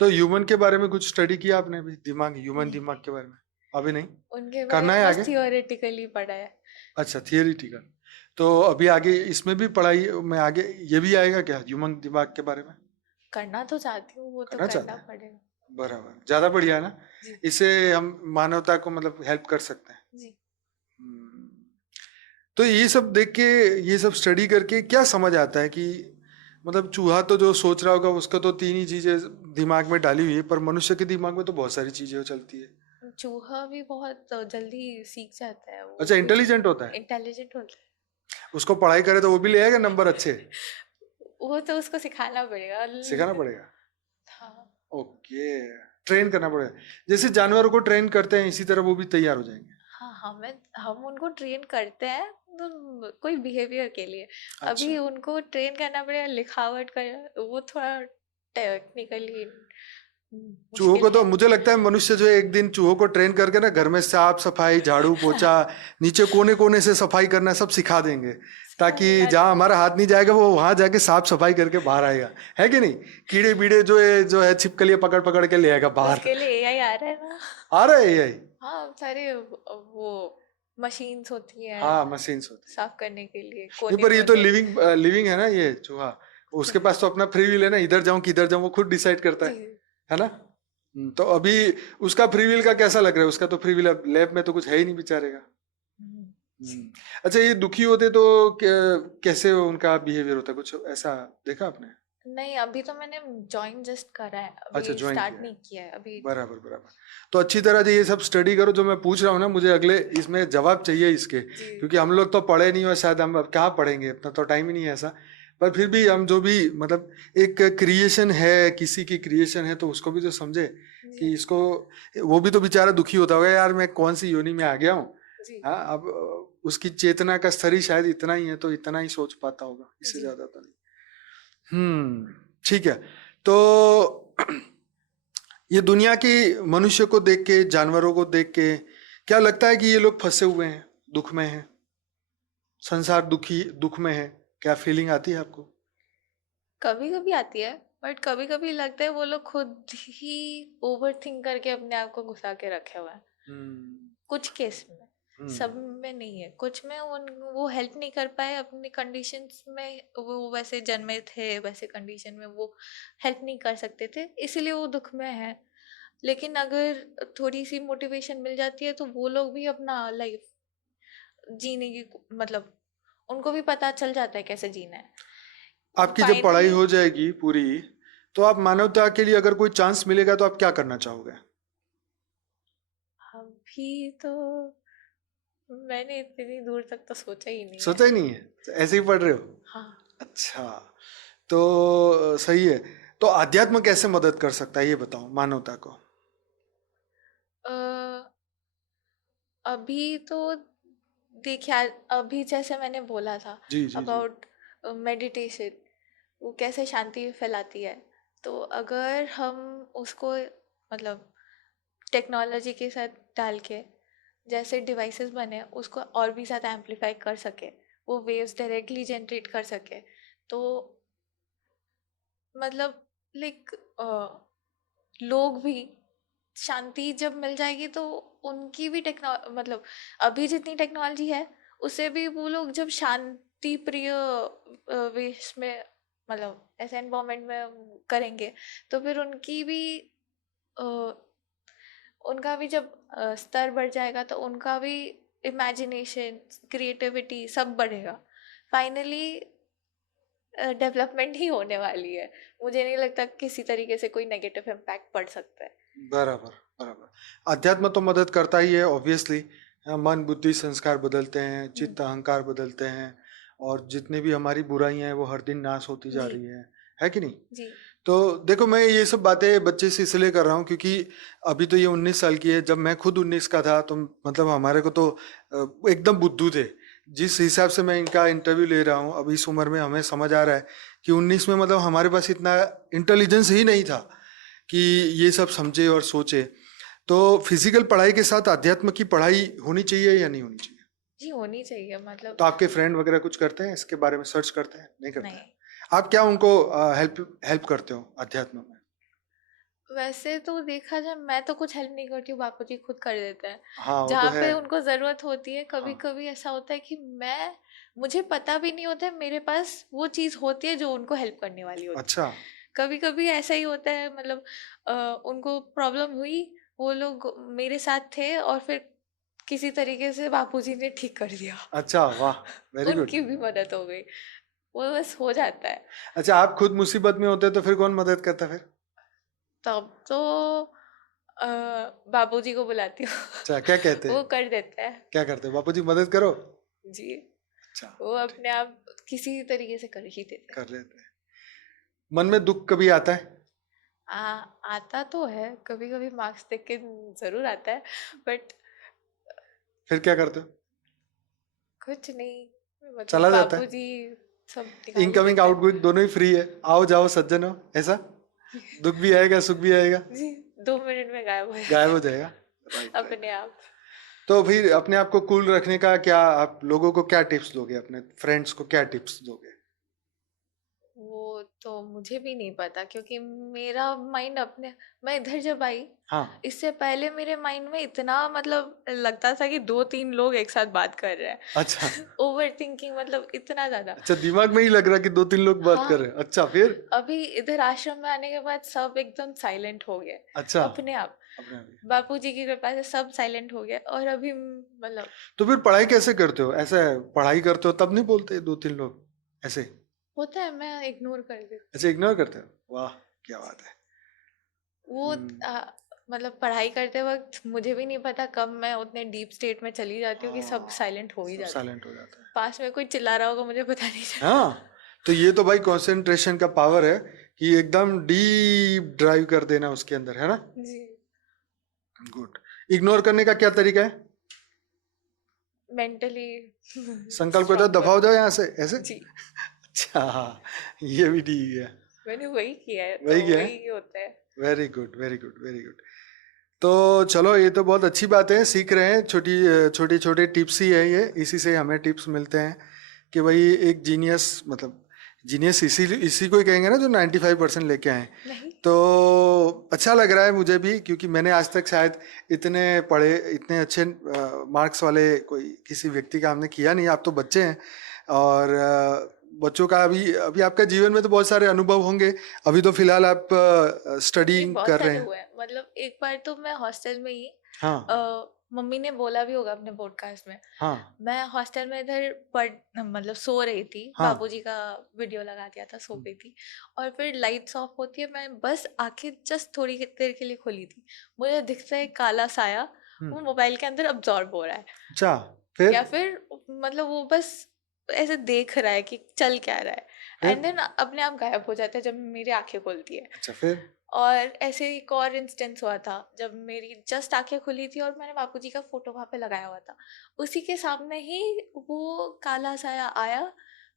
तो ह्यूमन के बारे में कुछ स्टडी किया आपने भी, दिमाग, ह्यूमन नहीं दिमाग के बारे में? अभी नहीं उनके करना में है बस आगे? थियोरेटिकली पढ़ा है। अच्छा, थियरिटिकल। तो अभी आगे इसमें भी पढ़ाई में आगे ये भी आएगा क्या, ह्यूमन दिमाग के बारे में करना तो चाहती हूँ, वो तो करना चाहते करना हैं? पड़ेगा। बराबर, ज्यादा बढ़िया है ना। जी। इससे हम मानवता को मतलब हेल्प कर सकते हैं। जी। हम्म। तो ये सब देख के, ये सब स्टडी करके क्या समझ आता है कि मतलब चूहा तो जो सोच रहा होगा उसका तो तीन ही चीजें दिमाग में डाली हुई है, पर मनुष्य के दिमाग में तो बहुत सारी चीजें चलती है। चूहा भी बहुत जल्दी सीख जाता है, वो अच्छा, कुछ इंटेलिजेंट होता है? इंटेलिजेंट होता उसको पढ़ाई करे तो वो भी ले आएगा नंबर अच्छे? है। वो तो उसको सिखाना पड़ेगा। सिखाना पड़ेगा। हाँ। ओके, ट्रेन करना पड़ेगा। जैसे जानवरों को ट्रेन करते हैं इसी तरह वो भी तैयार हो जाएंगे। हाँ, हम उनको ट्रेन करते हैं तो कोई बिहेवियर के लिए। अच्छा, अभी उनको ट्रेन करना पड़ेगा लिखावट कर, वो थोड़ा टेक्निकली चूहों मुश्किल को तो है। मुझे लगता है मनुष्य जो है एक दिन चूहों को ट्रेन करके ना घर में साफ सफाई, झाड़ू पोछा, नीचे कोने कोने से सफाई करना सब सिखा देंगे, सिखा ताकि देना जहां चाहिए। हमारा हाथ नहीं जाएगा वो वहां जाके साफ सफाई करके बाहर आएगा, है कि नहीं? कीड़े बीड़े जो है छिपकलियां पकड़ पकड़ के ले आएगा बाहर। उसके लिए एआई आ रहा है ना। आ रहा है यही? हाँ, सारे वो मशीन्स होती हैं हाँ, मशीन्स होती साफ करने के लिए है। नहीं, कोने पर ये तो कोने। लिविंग लिविंग है ना ये चूहा। उसके पास तो अपना फ्री विल है ना, इधर जाऊं किधर जाऊं वो खुद डिसाइड करता जी। है ना? तो अभी उसका फ्री विल का कैसा लग रहा है? उसका तो फ्री विल अब लैब में तो कुछ है ही नहीं बेचारे का। हम्म, हम्म। अच्छा, ये दुखी होते तो कैसे उनका बिहेवियर होता है, कुछ ऐसा देखा आपने? नहीं, अभी तो मैंने ज्वाइन जस्ट करा है, अच्छा, अभी ज्वाइन स्टार्ट किया है। नहीं किया है अभी। बराबर बराबर। तो अच्छी तरह से ये सब स्टडी करो जो मैं पूछ रहा हूँ ना, मुझे अगले इसमें जवाब चाहिए इसके, जी। क्योंकि हम लोग तो पढ़े नहीं हो शायद, हम अब कहाँ पढ़ेंगे, इतना तो टाइम ही नहीं है ऐसा। पर फिर भी हम जो भी मतलब एक क्रिएशन है, किसी की क्रिएशन है, तो उसको भी तो समझे जी। कि इसको, वो भी तो बेचारा दुखी होता होगा यार मैं कौन सी योनि में आ गया हूँ। जी। हाँ, अब उसकी चेतना का स्तर ही शायद इतना ही है, तो इतना ही सोच पाता होगा, इससे जी। ज्यादा तो नहीं। ठीक है। तो ये दुनिया की मनुष्य को देख के, जानवरों को देख के क्या लगता है कि ये लोग फंसे हुए हैं, दुख में हैं, संसार दुख में है? क्या फीलिंग आती है आपको? कभी कभी आती है, बट कभी कभी लगता है वो लोग खुद ही ओवर थिंक करके अपने आप को घुसा के रखे हुए हैं। हम्म। कुछ केस में, सब हम्म। में नहीं है, कुछ में वो हेल्प नहीं कर पाए अपनी कंडीशंस में, वो वैसे जन्मे थे वैसे कंडीशन में वो हेल्प नहीं कर सकते थे, इसीलिए वो दुख में है। लेकिन अगर थोड़ी सी मोटिवेशन मिल जाती है तो वो लोग भी अपना लाइफ जीने की, मतलब उनको भी पता चल जाता है कैसे जीना है आपकी जब पढ़ाई फाइनली। हो जाएगी पूरी, तो आप मानवता के लिए अगर कोई चांस मिलेगा तो आप क्या करना चाहोगे? अभी तो मैंने इतनी दूर तक तो सोचा ही नहीं है। सोचा ही नहीं है, ऐसे ही पढ़ रहे हो? हाँ। अच्छा, तो सही है। तो अध्यात्म कैसे मदद कर सकता है ये बताओ मानवता को? अ, अभी तो देखिए, अभी जैसे मैंने बोला था जी जी जी। अबाउट मेडिटेशन, वो कैसे शांति फैलाती है। तो अगर हम उसको, मतलब टेक्नोलॉजी के साथ डाल के जैसे डिवाइसेस बने उसको और भी ज़्यादा एम्पलीफाई कर सके, वो वेव्स डायरेक्टली जनरेट कर सके, तो मतलब लाइक लोग भी शांति जब मिल जाएगी तो उनकी भी मतलब अभी जितनी टेक्नोलॉजी है उससे भी वो लोग जब शांति प्रिय वेश में, मतलब ऐसे एनवायरमेंट में करेंगे, तो फिर उनकी भी अ, उनका भी जब स्तर बढ़ जाएगा तो उनका भी इमेजिनेशन, क्रिएटिविटी सब बढ़ेगा। फाइनली डेवलपमेंट ही होने वाली है। मुझे नहीं लगता किसी तरीके से कोई नेगेटिव इम्पैक्ट पड़ सकता है। बराबर बराबर। अध्यात्म तो मदद करता ही है ऑब्वियसली। मन बुद्धि संस्कार बदलते हैं, हम्म, चित्त अहंकार बदलते हैं, और जितनी भी हमारी बुराइयां हैं वो हर दिन नाश होती जा जी। रही है कि नहीं? जी। तो देखो, मैं ये सब बातें बच्चे से इसलिए कर रहा हूँ क्योंकि अभी तो ये 19 साल की है, जब मैं खुद 19 का था तो मतलब हमारे को तो एकदम बुद्धू थे। जिस हिसाब से मैं इनका इंटरव्यू ले रहा हूँ अब इस उम्र में, हमें समझ आ रहा है कि 19 में मतलब हमारे पास इतना इंटेलिजेंस ही नहीं था कि ये सब समझे और सोचे। तो फिजिकल पढ़ाई के साथ अध्यात्म की पढ़ाई होनी चाहिए या नहीं होनी चाहिए? जी, होनी चाहिए, मतलब तो आपके फ्रेंड वगैरह कुछ करते हैं इसके बारे में, सर्च करते हैं नहीं करते हैं? नहीं। आप क्या उनको हेल्प हेल्प करते हो अध्यात्म में? वैसे तो देखा जाए मैं तो कुछ हेल्प नहीं करती हूँ, बापूजी खुद कर देते हैं हाँ, वो तो जहाँ है। पे उनको ज़रूरत होती है। कभी हाँ, कभी ऐसा होता है कि मुझे पता भी नहीं होता है, मेरे पास वो चीज़ होती है जो उनको हेल्प करने वाली होती अच्छा, है। कभी कभी ऐसा ही होता है, मतलब उनको प्रॉब्लम हुई, वो लोग मेरे साथ थे और फिर किसी तरीके से बापूजी ने ठीक कर दिया। अच्छा, वाह, वेरी गुड। उनकी भी मदद हो गई, वो बस हो जाता है। अच्छा, आप खुद मुसीबत में होते तो फिर कौन मदद करता फिर? तब तो अ, बाबूजी को बुलाती हूँ। अच्छा, क्या कहते वो हैं? कर देता है। क्या करते हैं? बापूजी मदद करो। जी, अच्छा, वो ठीक, अपने आप किसी तरीके से कर ही देते हैं। कर लेते हैं। मन में दुख कभी आता है? आ, आता तो है, कभी कभी मार्क्स देख के जरूर आता है, बट फिर क्या करते हो? कुछ नहीं, मतलब चला जाता है। बाबूजी सब निकाल ही इनकमिंग देते हैं। आउटगोइंग दोनों ही फ्री है, आओ जाओ सज्जन हो, ऐसा? दुख भी आएगा, सुख भी आएगा, जी, 2 मिनट में गायब हो गायब जाता हो है जाएगा। Right, right. अपने आप। तो फिर अपने आप को कूल रखने का क्या, आप लोगों को क्या टिप्स दोगे, अपने फ्रेंड्स को क्या टिप्स दोगे? वो तो मुझे भी नहीं पता, क्योंकि मेरा माइंड अपने, मैं इधर जब आई, हाँ, इससे पहले मेरे माइंड में इतना, मतलब लगता था कि 2-3 लोग एक साथ बात कर रहे अच्छा, हैं। ओवर थिंकिंग, मतलब इतना ज्यादा। अच्छा, दिमाग में ही लग रहा कि दो तीन लोग बात कर रहे हाँ, हैं। अच्छा, फिर? अभी इधर आश्रम में आने के बाद सब एकदम साइलेंट हो गए, अच्छा, अपने आप। अपने आप ही। बापूजी की कृपा से सब साइलेंट हो गए, और अभी मतलब तो फिर पढ़ाई कैसे करते हो? ऐसे पढ़ाई करते हो तब नहीं बोलते दो तीन लोग ऐसे? होता है, मैं इग्नोर कर देती ऐसे इग्नोर करते हो? वाह, क्या बात है। वो हम्म, मतलब पढ़ाई करते वक्त मुझे भी नहीं पता कब मैं उतने डीप स्टेट में चली जाती हूँ कि सब हाँ, साइलेंट हो ही सब जाते हैं। साइलेंट हो जाता है। पास में कोई चिल्ला रहा होगा, मुझे पता नहीं चलता। हाँ, तो ये तो भाई कंसंट्रेशन का पावर है कि एकदम डीप ड्राइव कर देना उसके अंदर, है ना? जी, गुड। इग्नोर करने का क्या तरीका है? मेंटली संकल्प को तो स्ट्रांग दफा हो बनो। जाओ यहाँ से ऐसे। जी, अच्छा, हाँ, ये भी ठीक है। मैंने वही किया है, तो वही क्या है? वही होता है। Very good, very good, very good. तो चलो, ये तो बहुत अच्छी बात है, सीख रहे हैं, छोटी छोटी छोटी टिप्स ही है ये, इसी से हमें टिप्स मिलते हैं कि भाई एक जीनियस, मतलब जीनियस इसी इसी को ही कहेंगे ना जो 95% लेके आए। नहीं, तो अच्छा लग रहा है मुझे भी, क्योंकि मैंने आज तक शायद इतने पढ़े, इतने अच्छे मार्क्स वाले कोई किसी व्यक्ति का हमने किया नहीं। आप तो बच्चे हैं, और बच्चों का अभी अभी आपका जीवन में तो बहुत सारे अनुभव होंगे। अभी तो फिलहाल आप जी स्टडिंग बहुत कर रहे सारे हैं। हुए हैं। मतलब एक बार तो मैं हॉस्टल में ही, हाँ, मम्मी ने बोला भी होगा अपने पॉडकास्ट में, हाँ, मैं हॉस्टल में इधर पढ़ मतलब सो रही थी, हाँ, बाबूजी का वीडियो लगा दिया था, सो गई थी। और फिर लाइट्स ऑफ होती है, मैं बस आंखें जस्ट थोड़ी देर के लिए खोली थी, मुझे दिखता है एक काला साया, हम्म, वो मोबाइल के अंदर अब्जॉर्ब हो रहा है, अच्छा, फिर? या फिर मतलब वो बस ऐसे देख रहा है कि चल क्या रहा है, फिर? एंड देन अपने आप गायब हो जाता है जब मेरी आंखें खुलती है। अच्छा, फिर? और ऐसे एक और इंस्टेंस हुआ था, जब मेरी जस्ट आंखें खुली थी और मैंने बापूजी का फोटो वहां पे लगाया हुआ था, उसी के सामने ही वो काला साया आया।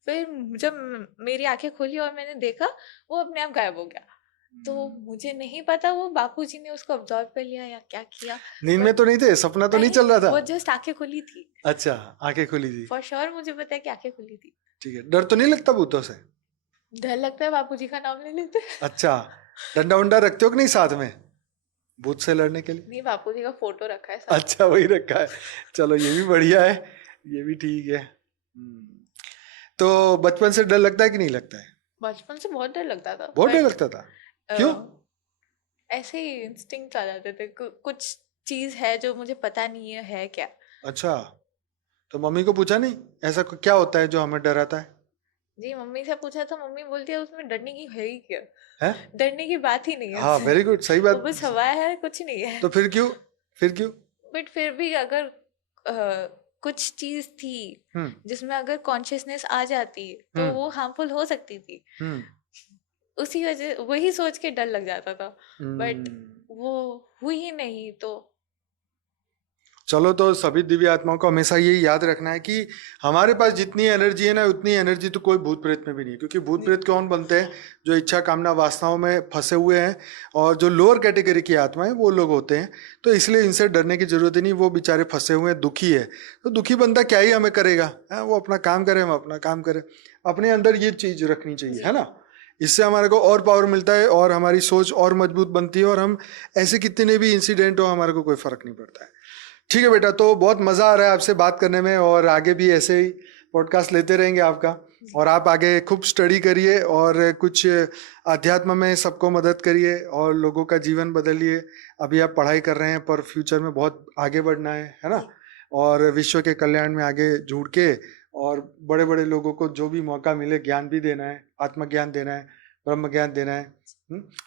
फिर जब मेरी आंखें खुली और मैंने देखा, वो अपने आप गायब हो गया। तो मुझे नहीं पता वो बापूजी ने उसको ऑब्जर्व कर लिया या क्या किया, नींद में बट तो नहीं थे, सपना तो नहीं नहीं, चल रहा था? वो जस्ट आंखें खुली थी। अच्छा, आंखें खुली थी। फॉर श्योर मुझे पता है कि आंखें खुली थी। ठीक है, डर तो नहीं लगता भूतों से? डर लगता है, बापूजी का नाम ले लेते हैं। अच्छा, डंडा उंडा रखते हो कि नहीं साथ में, भूत से लड़ने के लिए? नहीं, बापूजी का फोटो रखा है साथ में। अच्छा, वही रखा है। चलो, ये भी बढ़िया है, ये भी ठीक है। तो बचपन से डर लगता है कि नहीं लगता है? बचपन से बहुत डर लगता था, बहुत डर बट लगता था? क्यों? ऐसे ही इंस्टिंक्ट आ जाते थे, कुछ चीज है जो मुझे पता नहीं है क्या। अच्छा, तो मम्मी को पूछा नहीं ऐसा क्या होता है जो हमें डराता है? जी, मम्मी से पूछा था, मम्मी बोलती है उसमें डरने की है ही क्या, है? डरने की बात ही नहीं है हाँ, उसमें। वेरी गुड, सही वो बात। बस हवा है, कुछ नहीं है। तो फिर क्यों? फिर क्यों? बट फिर भी अगर कुछ चीज थी हम्म, जिसमें अगर कॉन्शियसनेस आ जाती तो हम्म, वो हार्मफुल हो सकती थी, हम्म, उसी वजह वही सोच के डर लग जाता था। बट हम्म। वो हुई ही नहीं तो। चलो, तो सभी दिव्य आत्माओं को हमेशा यही याद रखना है कि हमारे पास जितनी एनर्जी है ना, उतनी एनर्जी तो कोई भूत प्रेत में भी नहीं है, क्योंकि भूत जी, प्रेत कौन बनते हैं? जो इच्छा कामना वासनाओं में फंसे हुए हैं, और जो लोअर कैटेगरी की आत्माएं वो लोग होते हैं। तो इसलिए इनसे डरने की जरूरत ही नहीं, वो बेचारे फंसे हुए हैं, दुखी है। तो दुखी बंदा क्या ही हमें करेगा, वो अपना काम करे, हम अपना काम करें। अपने अंदर ये चीज रखनी चाहिए, जी, है ना? इससे हमारे को और पावर मिलता है और हमारी सोच और मजबूत बनती है और हम ऐसे कितने भी इंसिडेंट हो हमारे को कोई फर्क नहीं पड़ता है। ठीक है बेटा, तो बहुत मज़ा आ रहा है आपसे बात करने में और आगे भी ऐसे ही पॉडकास्ट लेते रहेंगे आपका। और आप आगे खूब स्टडी करिए और कुछ अध्यात्म में सबको मदद करिए और लोगों का जीवन बदलिए। अभी आप पढ़ाई कर रहे हैं पर फ्यूचर में बहुत आगे बढ़ना है ना, और विश्व के कल्याण में आगे जुड़ के और बड़े बड़े लोगों को जो भी मौका मिले ज्ञान भी देना है, आत्मज्ञान देना है, ब्रह्म ज्ञान देना है।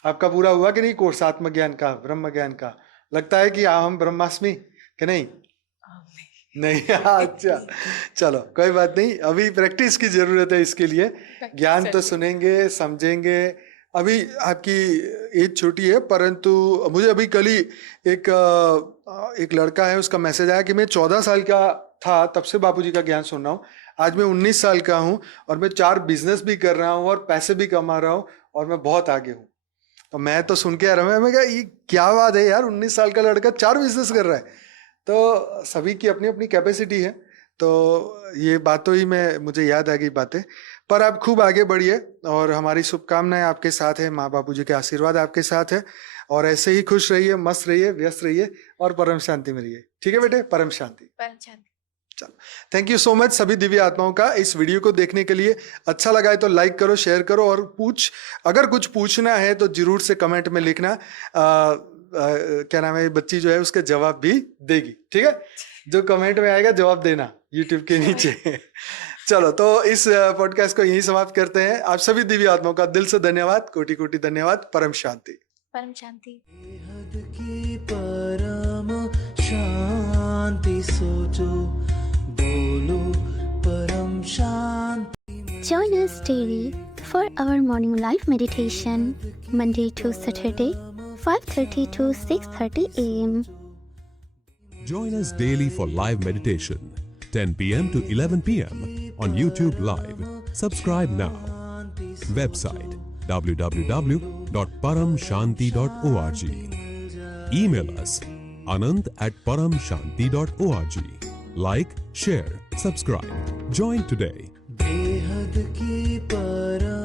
आपका पूरा हुआ कि नहीं कोर्स आत्मज्ञान का, ब्रह्म ज्ञान का? लगता है कि हम ब्रह्मास्मि कि नहीं? नहीं अच्छा चलो कोई बात नहीं, अभी प्रैक्टिस की जरूरत है इसके लिए। ज्ञान तो सुनेंगे समझेंगे। अभी आपकी एज छोटी है परंतु मुझे अभी कल ही एक लड़का है, उसका मैसेज आया कि मैं 14 साल का था तब से बापूजी का ज्ञान सुन रहा हूँ, आज मैं 19 साल का हूँ और मैं 4 बिजनेस भी कर रहा हूँ और पैसे भी कमा रहा हूँ और मैं बहुत आगे हूँ। तो मैं तो सुन के आ रहा हूँ, मैं कहा ये क्या बात है यार, 19 साल का लड़का 4 बिजनेस कर रहा है। तो सभी की अपनी अपनी कैपेसिटी है। तो ये बातों ही में मुझे याद आ गई बातें। पर आप खूब आगे बढ़िए और हमारी शुभकामनाएं आपके साथ है, माँ बापू जी के आशीर्वाद आपके साथ है और ऐसे ही खुश रहिए, मस्त रहिए, व्यस्त रहिए और परम शांति में रहिए। ठीक है बेटे, परम शांति। परम शांति। चलो, थैंक यू सो मच सभी दिव्य आत्माओं का इस वीडियो को देखने के लिए। अच्छा लगा है तो लाइक करो, शेयर करो और अगर कुछ पूछना है तो जरूर से कमेंट में लिखना। क्या नाम है, बच्ची जो है उसके जवाब भी देगी। ठीक है, जो कमेंट में आएगा जवाब देना यूट्यूब के नीचे। चलो, तो इस पॉडकास्ट को यहीं समाप्त करते हैं। आप सभी दिव्य आत्माओं का दिल से धन्यवाद, कोटि कोटि धन्यवाद। परम शांति। परम शांति। बेहद की परम शांति सोचो, बोलो परम शांति। Join us daily for our morning live meditation, Monday to Saturday, 5:30 to 6:30 a.m. Join us daily for live meditation, 10 p.m. to 11 p.m. on YouTube Live. Subscribe now. Website www.paramshanti.org. Email us anand@paramshanti.org. Like, share, subscribe. Join today. बेहद की परम